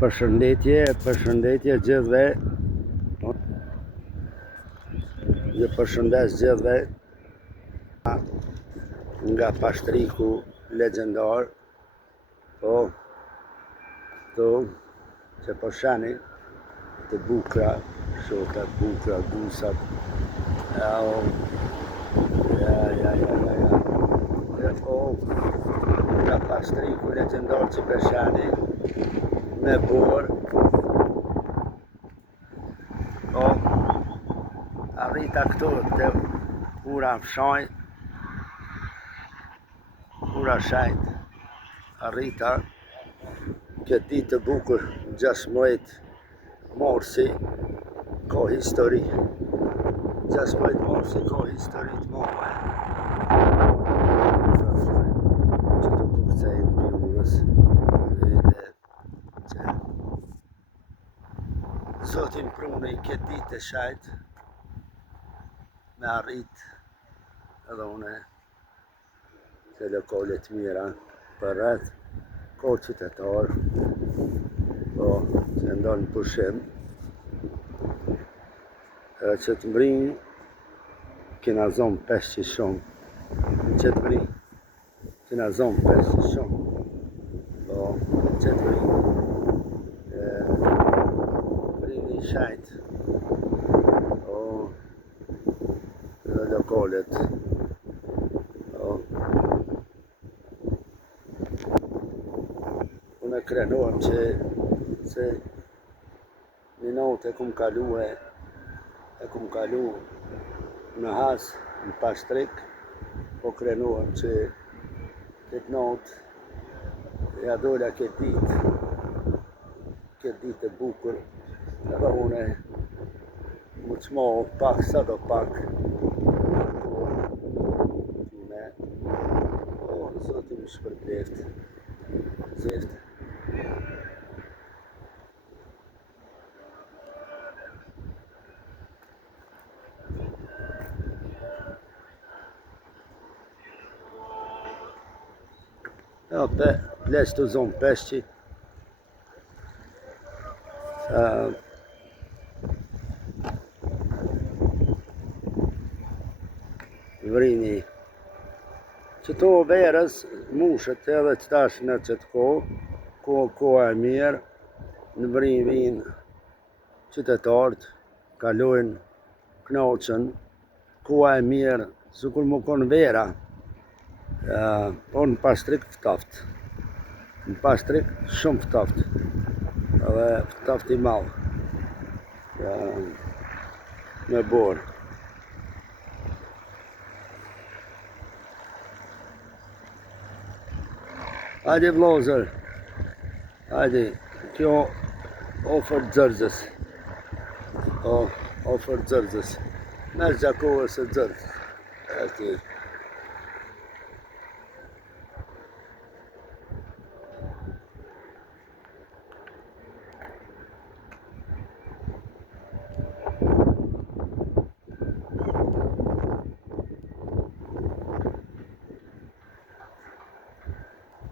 Përshëndetje gjithve. Ju përshëndes gjithve nga pashtriku legjendar. Po, këtu që po shani të bukra, shotat bukra, gusat. Po, nga pashtriku legjendar që po shani me borë. Po, arrita këtu të ura fshaj, ura shajt, arrita këtë ditë të bukur 16 marsi, ka histori. 16 marsi ka histori të mëdha. Që të kërcejnë pjurës, që Zotin pruni këtë ditë të shajt, me arrit edhe une se lokalet mira për rreth, ka qytetar, po që ndonë pushim, edhe që të mbrin, kina zonë peshqi shumë, që të mbrin, kina zonë peshqi shumë, po që të mbrin i shajt, po dhe lokalet, po unë krenohem që se një notë e kum kalu në has, në pashtrik, po krenohem që këtë notë ja dola këtë ditë e bukur, edhe une më të shmohë pak sa do pak, Zotin më shpërbleft, zeft. Ja, pleç të zonë peshqi. Vrini që to verës mushët edhe që tash në qëtë koha e mirë, në vrin vinë qytetarët, kalojnë, knoqën, koha e mirë, sikur më konë vera, po në pashtrik ftoft, në pashtrik shumë ftoft, edhe ftoft i madhë, me borë. Hajde vlozër, hajde, kjo ofër dzërgjës, ofër dzërgjës, mes gjakovës e dzërgjës,